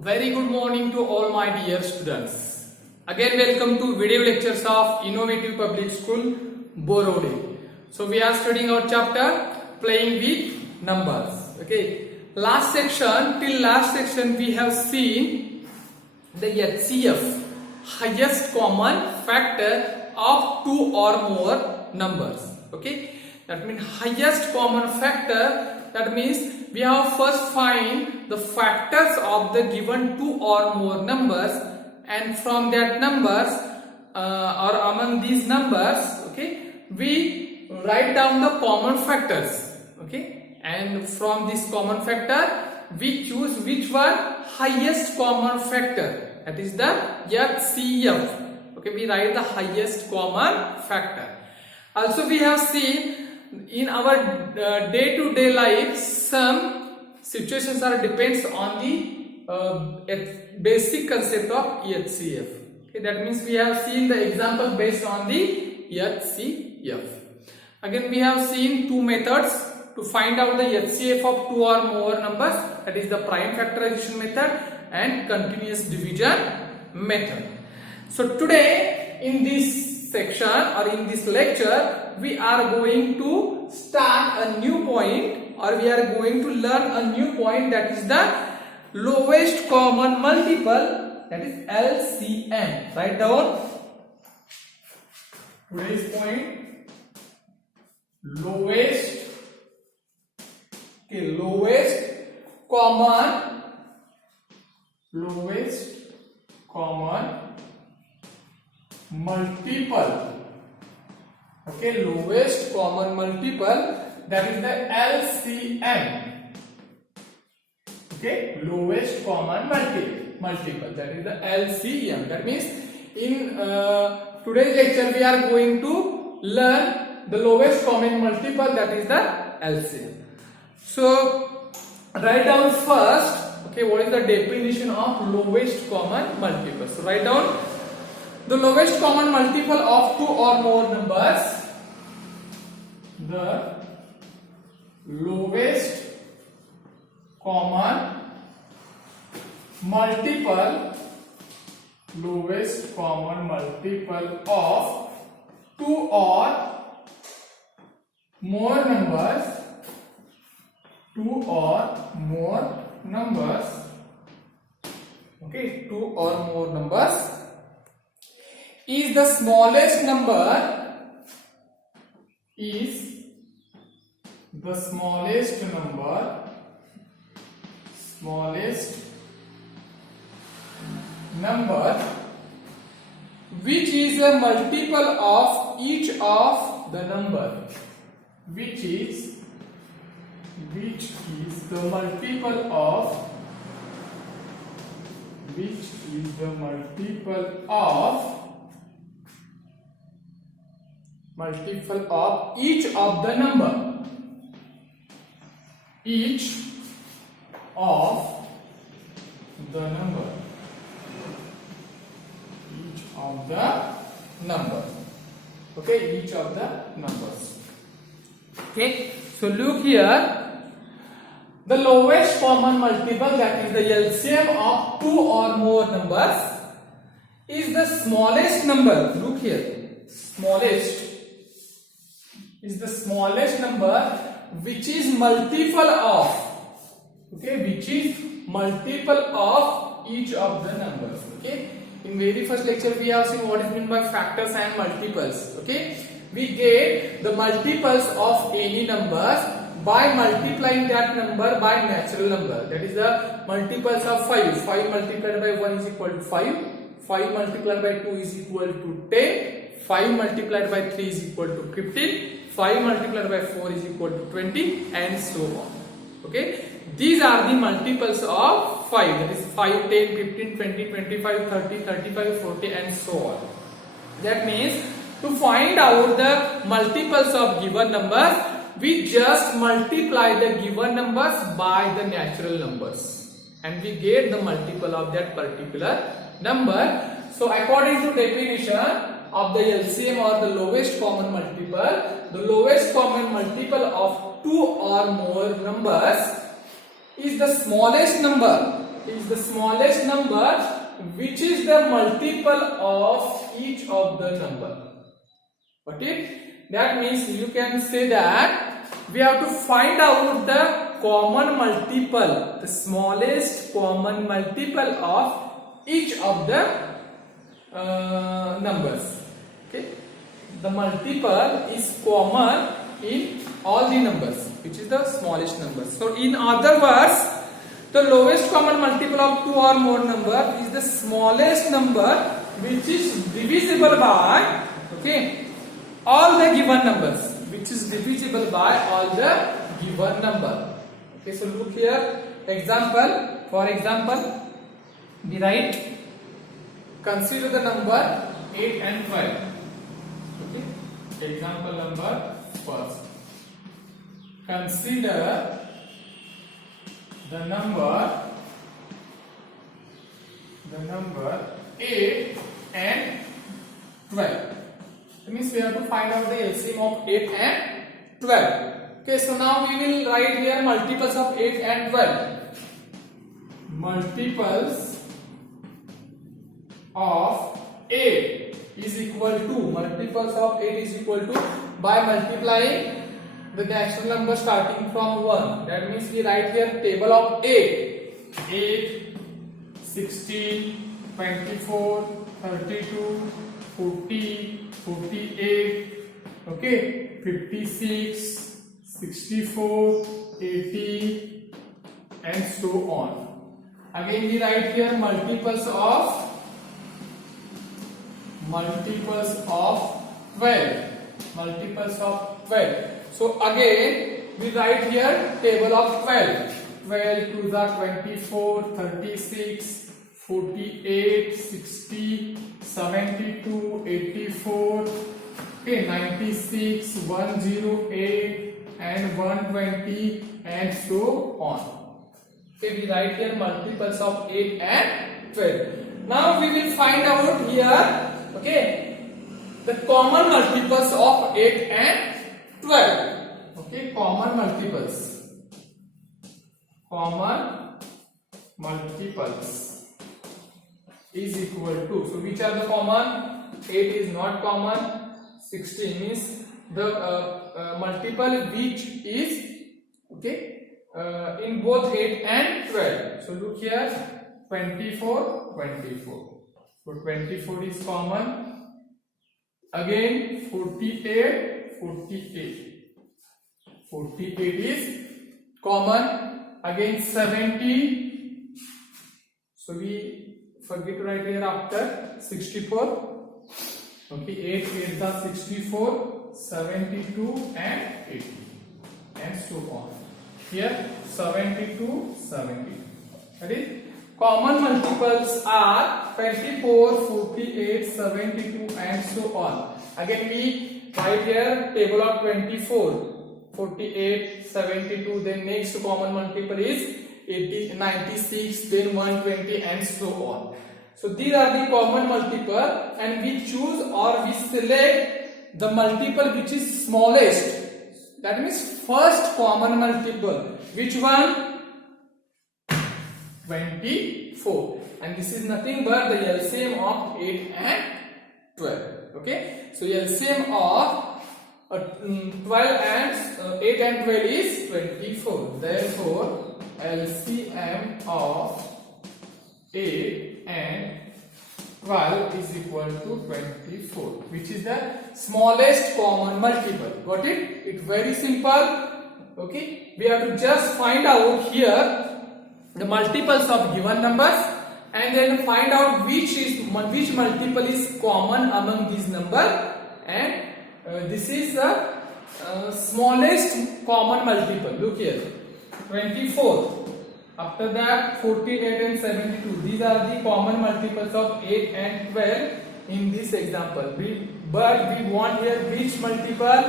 Very good morning to all my dear students. Again welcome to video lectures of Innovative Public School, Borode. So we are studying our chapter playing with numbers. Okay. Till last section we have seen the HCF, highest common factor of two or more numbers. Okay. That means highest common factor. That means we have first find the factors of the given two or more numbers, and from that numbers or among these numbers, okay, we write down the common factors, okay, and from this common factor we choose which one highest common factor, that is the HCF. Okay, we write the highest common factor. Also we have seen in our day-to-day life some situations are depends on the basic concept of HCF. Okay, that means we have seen the example based on the HCF. Again we have seen two methods to find out the HCF of two or more numbers, that is the prime factorization method and continuous division method. So today in this section or in this lecture we are going to start a new point, or we are going to learn a new point, that is the lowest common multiple, that is LCM. Write down today's point, lowest common multiple. Okay, lowest common multiple, that is the LCM. Okay, lowest common multiple, that is the LCM. That means in today's lecture we are going to learn the lowest common multiple, that is the LCM. So write down first, okay, what is the definition of lowest common multiple. So write down the lowest common multiple of two or more numbers. The lowest common multiple of two or more numbers, okay, two or more numbers is the smallest number, which is a multiple of each of the number, which is the multiple of each of the number, okay, each of the numbers. Okay, so look here, the lowest common multiple, that is the LCM of two or more numbers, is the smallest number. Look here, smallest is the smallest number which is multiple of, okay, which is multiple of each of the numbers. Okay, in very first lecture we have seen what is meant by factors and multiples. Okay, we get the multiples of any numbers by multiplying that number by natural number. That is the multiples of 5. 5 multiplied by 1 is equal to 5. 5 multiplied by 2 is equal to 10. 5 multiplied by 3 is equal to 15. 5 multiplied by 4 is equal to 20, and so on. Okay, these are the multiples of 5, that is 5, 10, 15, 20, 25, 30, 35, 40, and so on. That means to find out the multiples of given numbers, we just multiply the given numbers by the natural numbers and we get the multiple of that particular number. So according to definition of the LCM, or the lowest common multiple, the lowest common multiple of two or more numbers is the smallest number is the smallest number which is the multiple of each of the number. Okay, that means you can say that we have to find out the common multiple, the smallest common multiple of each of the numbers. Okay, the multiple is common in all the numbers, which is the smallest number. So in other words, the lowest common multiple of two or more number is the smallest number which is divisible by, okay, all the given numbers, which is divisible by all the given number. Okay, so look here, example, for example, we write, consider the number 8 and 12. Okay, example number first. Consider the number 8 and 12. That means we have to find out the LCM of 8 and 12. Okay, so now we will write here multiples of 8 and 12. Multiples of 8 is equal to, multiples of 8 is equal to, by multiplying the natural number starting from 1. That means we write here table of 8. 8, 16, 24, 32, 40, 48, okay, 56, 64, 80, and so on. Again we write here multiples of 12. Multiples of 12. So again we write here table of 12. 12 to the 24, 36, 48, 60, 72, 84, okay, 96, 108, and 120, and so on. Okay, we write here multiples of 8 and 12. Now we will find out here, okay, the common multiples of 8 and 12. Okay, common multiples. Common multiples is equal to, so which are the common? 8 is not common. 16 means the multiple which is, okay, in both 8 and 12. So look here, 24, 24. So 24 is common. Again 48, 48. 48 is common. Again 70. So we forget to write here after 64. Okay, 8 is the 64, 72, and 80, and so on. Here 72, 70. That is, common multiples are 24, 48, 72, and so on. Again we write here table of 24, 48, 72. Then next common multiple is 80, 96, then 120, and so on. So these are the common multiple, and we choose or we select the multiple which is smallest. That means first common multiple. Which one? 24. And this is nothing but the LCM of 8 and 12. Okay. So LCM of 12 and 8 and 12 is 24. Therefore, LCM of 8 and 12 is equal to 24, which is the smallest common multiple. Got it? It's very simple. Okay, we have to just find out here the multiples of given numbers and then find out which multiple is common among these numbers, and this is the smallest common multiple. Look here, 24. After that 48 and 72. These are the common multiples of 8 and 12 in this example. But we want here which multiple?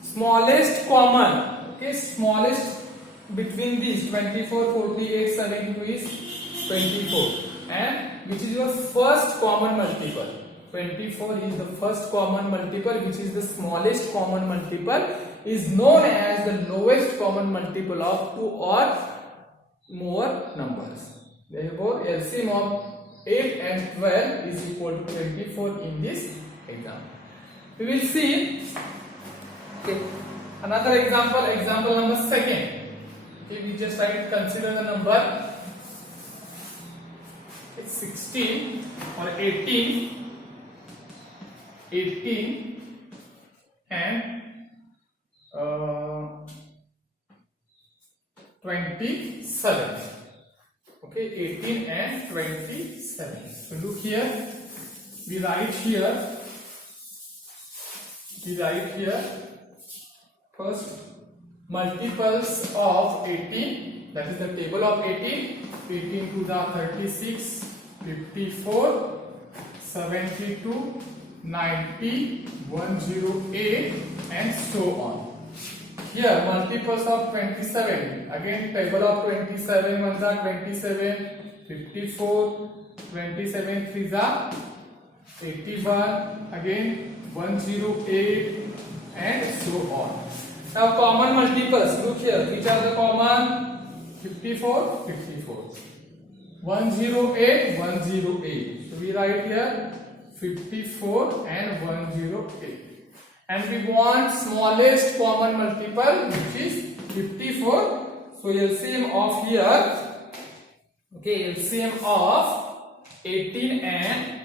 Smallest common. Okay, smallest between these 24, 48, 72 is 24. And which is your first common multiple? 24 is the first common multiple, which is the smallest common multiple, is known as the lowest common multiple of two or more numbers. Therefore, LCM of 8 and 12 is equal to 24 in this example. We will see another example, example number second. Okay, we just write, consider the number 16 or 18 and 27. Okay, 18 and 27. So look here, we write here first multiples of 18, that is the table of 18. 18 to the 36, 54, 72, 90, 108 and so on. Here multiples of 27, again table of 27, 1s are 27, 54, 27 3s are 81, again 108 and so on. Now common multiples, look here, which are the common? 54, 54, 108, 108. So we write here 54 and 108. And we want smallest common multiple, which is 54. So LCM of here, okay, LCM of 18 and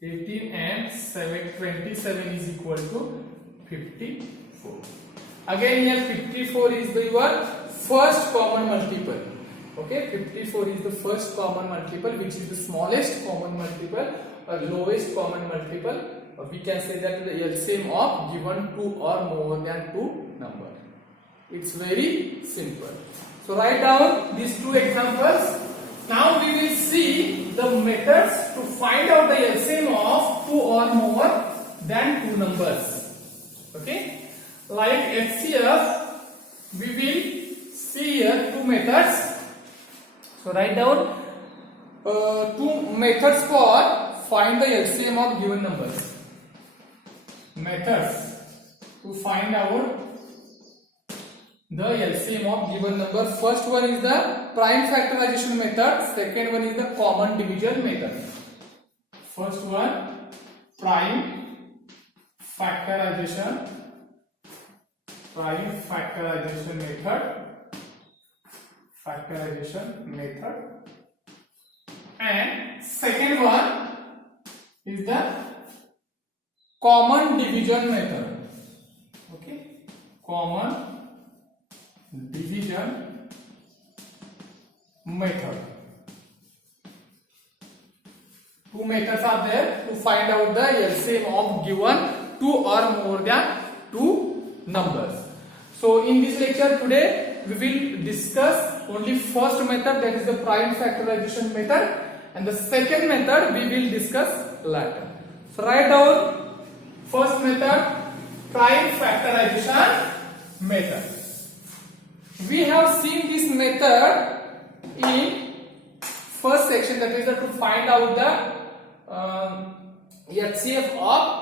27 is equal to 54. Again here 54 is the your first common multiple. Okay, 54 is the first common multiple, which is the smallest common multiple or lowest common multiple. We can say that the LCM of given two or more than two number. It's very simple. So write down these two examples. Now we will see the methods to find out the LCM of two or more than two numbers. Okay, like HCF, we will see here two methods. So write down two methods for find the LCM of given numbers. Methods to find out the LCM of given number. First one is the prime factorization method. Second one is the common division method. First one, prime factorization method. And second one is the common division method. Okay, common division method. Two methods are there to find out the LCM of given two or more than two numbers. So in this lecture today we will discuss only first method, that is the prime factorization method, and the second method we will discuss later. So write down first method, prime factorization method. We have seen this method in first section, that is to find out the HCF of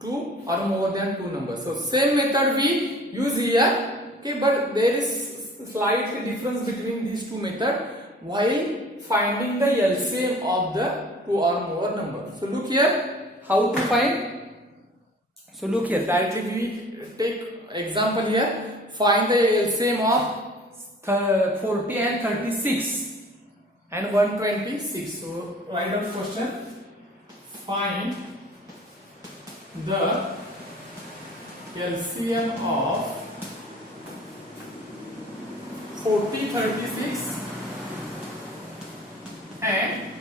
two or more than two numbers. So same method we use here, okay, but there is slight difference between these two methods while finding the LCM of the two or more numbers. So look here how to find. So look here, directly we take example here. Find the LCM of 40 and 36 and 126. So write down question. Find the LCM of 40, 36 and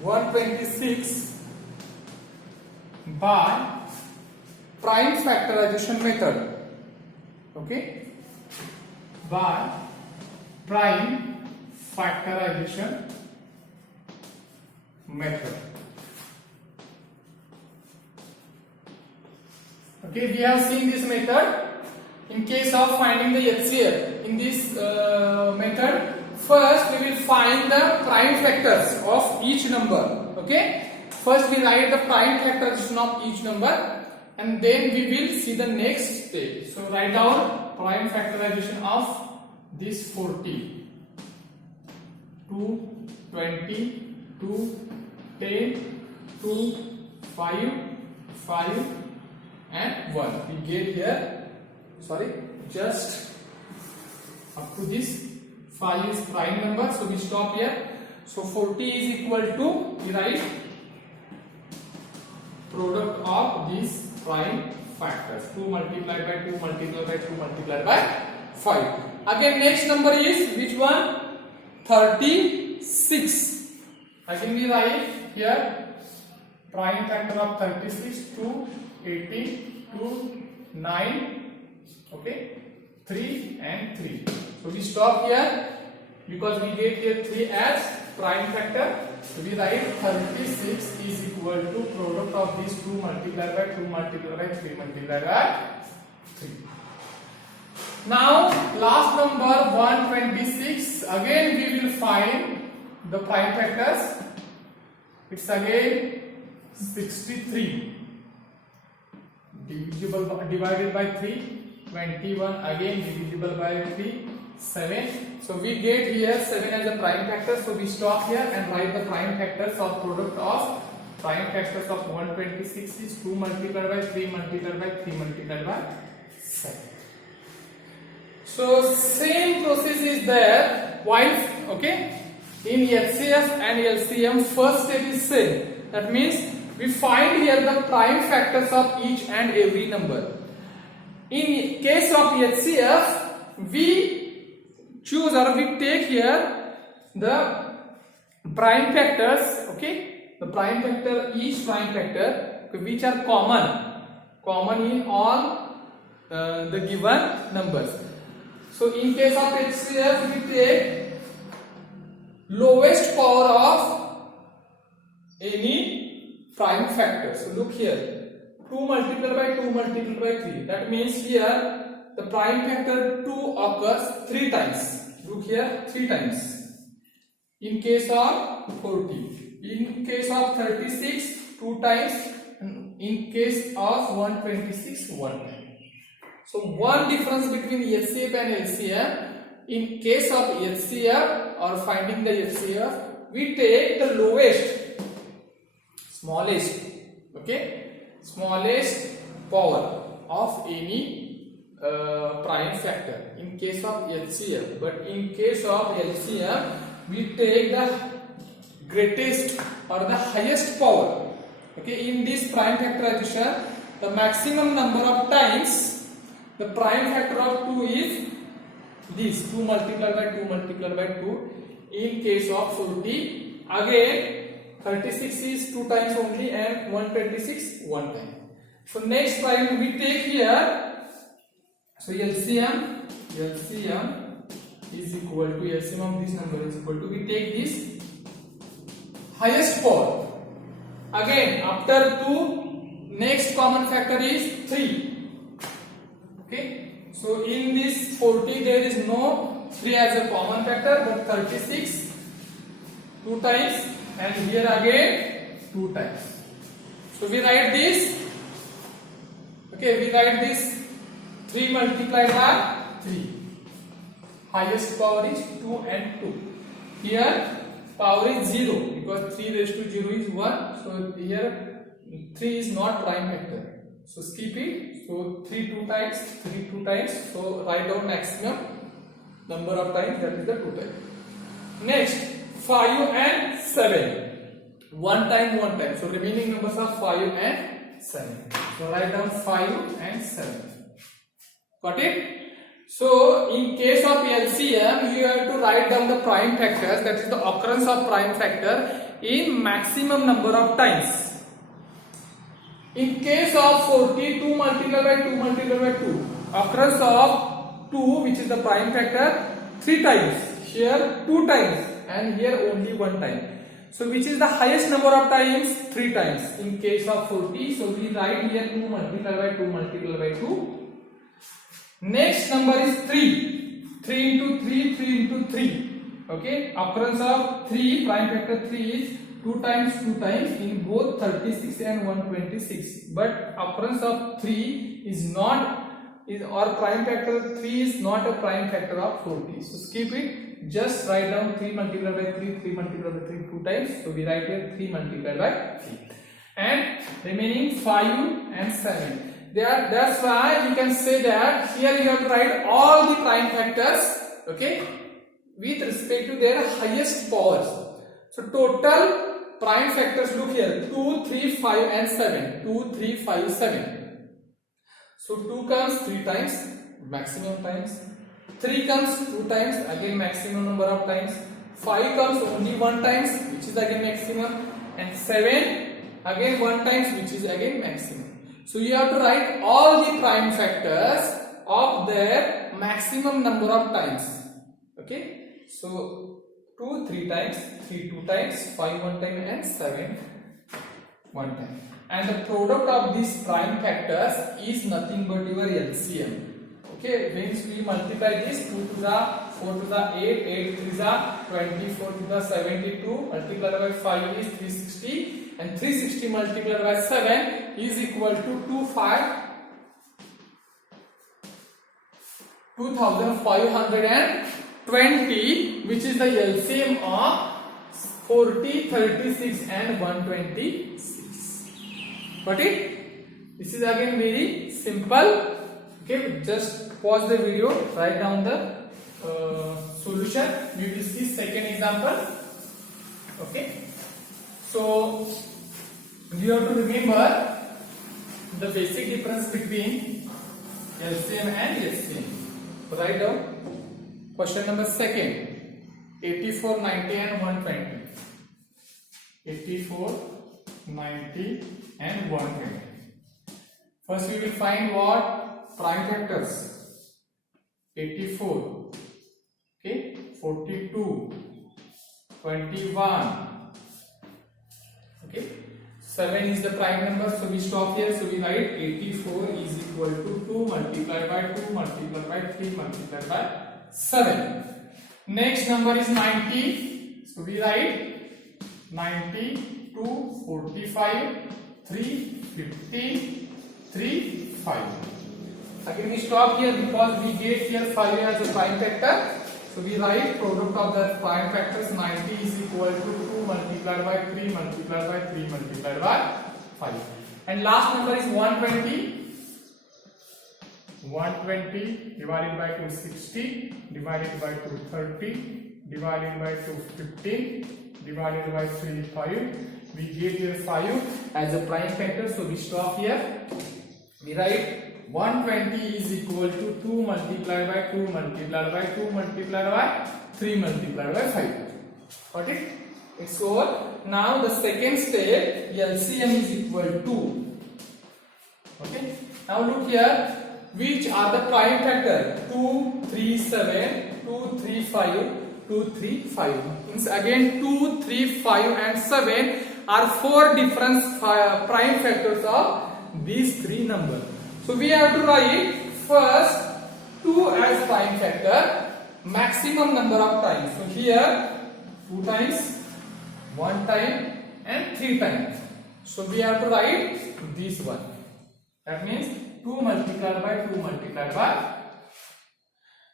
126 by prime factorization method. Okay, by prime factorization method. Okay, we have seen this method. In case of finding the HCF, in this method, first we will find the prime factors of each number. Okay, first we write the prime factorization of each number, and then we will see the next step. So write down prime factorization of this 40, 2, 20, 2, 10, 2, 5, 5 and 1. We get here, sorry, just up to this 5 is prime number, so we stop here. So 40 is equal to, we write product of these prime factors, 2 multiplied by 2 multiplied by 2 multiplied by 5. Again next number is which one? 36. Again we write here prime factor of 36, 2, 18, 2, 9, okay, 3 and 3. So we stop here because we get here 3 as prime factor. So we write 36 is equal to product of these 2 multiplied by 2 multiplied by 3 multiplied by 3. Now last number 126. Again we will find the prime factors. It's again 63 divided by 3, 21 again divisible by 3, 7. So we get here 7 as a prime factor. So we stop here and write the prime factors of product of prime factors of 126 is 2 multiplied by 3 multiplied by 3 multiplied by 7. So same process is there while okay in HCF and LCM first step is same. That means we find here the prime factors of each and every number. In case of HCF, we choose or we take here the prime factors, okay, the prime factor, each prime factor which are common in all the given numbers. So in case of HCF, we take lowest power of any prime factor. So look here, 2 multiplied by 2 multiplied by 3. That means here the prime factor 2 occurs 3 times. Look here, 3 times. In case of 40, in case of 36, 2 times. In case of 126, 1 time. So one difference between HCF and LCM. In case of HCF or finding the HCF, we take the lowest, smallest, okay, smallest power of any prime factor in case of HCF. But in case of LCM, we take the greatest or the highest power. Okay, in this prime factorization, the maximum number of times the prime factor of 2 is this 2 multiplied by 2 multiplied by 2. In case of 40, again 36 is 2 times only and 126 1 time. So next prime we take here. So LCM is equal to LCM of this number is equal to, we take this highest power. Again after 2, next common factor is 3. Okay, so in this 40 there is no 3 as a common factor, but 36 2 times and here again 2 times. So we write this, okay, we write this 3 multiplied by 3. Highest power is 2 and 2. Here power is 0 because 3 raised to 0 is 1. So here 3 is not prime factor. So skip it. So 3 2 times, 3 2 times. So write down maximum number of times, that is the 2 times. Next 5 and 7. 1 time, 1 time. So remaining numbers are 5 and 7. So write down 5 and 7. Got it? So in case of LCM, you have to write down the prime factors, that is the occurrence of prime factor in maximum number of times. In case of 40, 2 multiplied by 2 multiplied by 2, occurrence of 2, which is the prime factor, 3 times. Here 2 times and here only 1 time. So which is the highest number of times? 3 times. In case of 40, so we write here 2 multiplied by 2 multiplied by 2. Next number is 3. 3 into 3, 3 into 3. Okay, occurrence of 3, prime factor 3 is 2 times in both 36 and 126. But occurrence of 3 is not is, or prime factor of 3 is not a prime factor of 40. So skip it. Just write down 3 multiplied by 3, 3 multiplied by 3 2 times. So we write here 3 multiplied by 3. And remaining 5 and 7. That's why you can say that here you have to write all the prime factors, okay, with respect to their highest powers. So total prime factors, look here, 2, 3, 5 and 7. 2, 3, 5, 7. So 2 comes 3 times, maximum times. 3 comes 2 times, again maximum number of times. 5 comes only 1 times, which is again maximum. And 7 again 1 times, which is again maximum. So you have to write all the prime factors of their maximum number of times. Okay, so 2 3 times, 3 2 times, 5 1 time and 7 1 time. And the product of these prime factors is nothing but your LCM. Okay, means we multiply this 2 to the 4 to the 8, 8 to the 24 to the 72, multiplied by 5 is 360, and 360 multiplied by 7 is equal to 2520, which is the LCM of 40, 36 and 126. Got it? This is again very simple. Okay, just pause the video, write down the solution. We will see second example. Okay, so you have to remember the basic difference between LCM and HCM. Write down question number second, 84, 90 and 120. 84, 90 and 120. First we will find what? Prime factors. 84, okay, 42, 21, okay, 7 is the prime number, so we stop here. So we write 84 is equal to 2 multiplied by 2 multiplied by 3 multiplied by 7. Next number is 90, so we write 90, 2, 45, 3, 50, 3, 5. Again we stop here because we get here 5 as a prime factor. So we write product of the prime factors, 90 is equal to 2 multiplied by 3 multiplied by 3 multiplied by 5. And last number is 120. 120 divided by 260 divided by 230 divided by 215 divided by 3 5. We get here 5 as a prime factor. So we stop here. We write 120 is equal to 2 multiplied by 2 multiplied by 2 multiplied by 3 multiplied by 5. Got it? It's over. Now the second step, LCM is equal to. Okay. Now look here. Which are the prime factor? 2, 3, 7, 2, 3, 5, 2, 3, 5. Means again 2, 3, 5 and 7 are 4 different prime factors of these 3 numbers. So we have to write first 2 as prime factor, maximum number of times. So here 2 times, 1 time and 3 times. So we have to write this one. That means 2 multiplied by 2 multiplied by.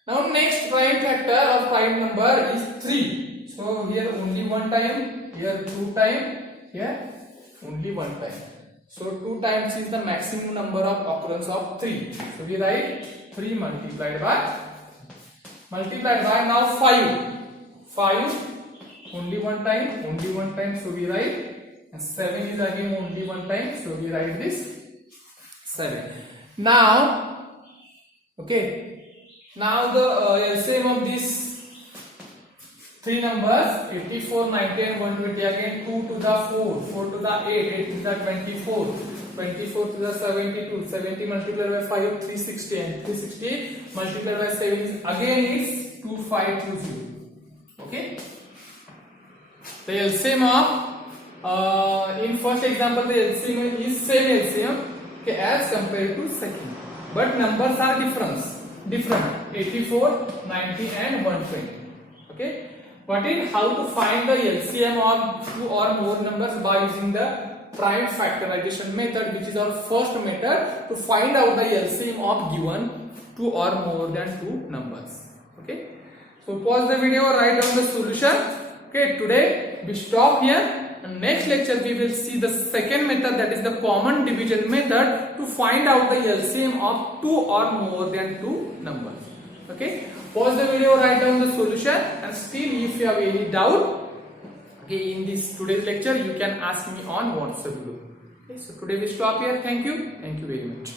Now next prime factor of prime number is 3. So here only 1 time, here 2 time, here only 1 time. So 2 times is the maximum number of occurrence of 3. So we write 3 multiplied by now 5. 5 only 1 time, only 1 time. So we write, and 7 is again only 1 time. So we write this 7. Now, okay. Now the LCM of these 3 numbers, 84, 90 and 120, again 2 to the 4, 4 to the 8, 8 to the 24, 24 to the 72, 70 multiplied by 5, 360 and 360 multiplied by 7 is again is 2520. Okay. The LCM of, in first example the LCM is same LCM, okay, as compared to second. But numbers are different, 84, 90 and 120. Okay. What is how to find the LCM of 2 or more numbers by using the prime factorization method, which is our first method to find out the LCM of given two or more than two numbers. Okay, so pause the video, write down the solution. Okay, today we stop here. And next lecture we will see the second method, that is the common division method, to find out the LCM of two or more than two numbers. Okay, pause the video, write down the solution, and still if you have any doubt, okay, in this today's lecture you can ask me on WhatsApp group. Okay, so today we stop here. Thank you very much.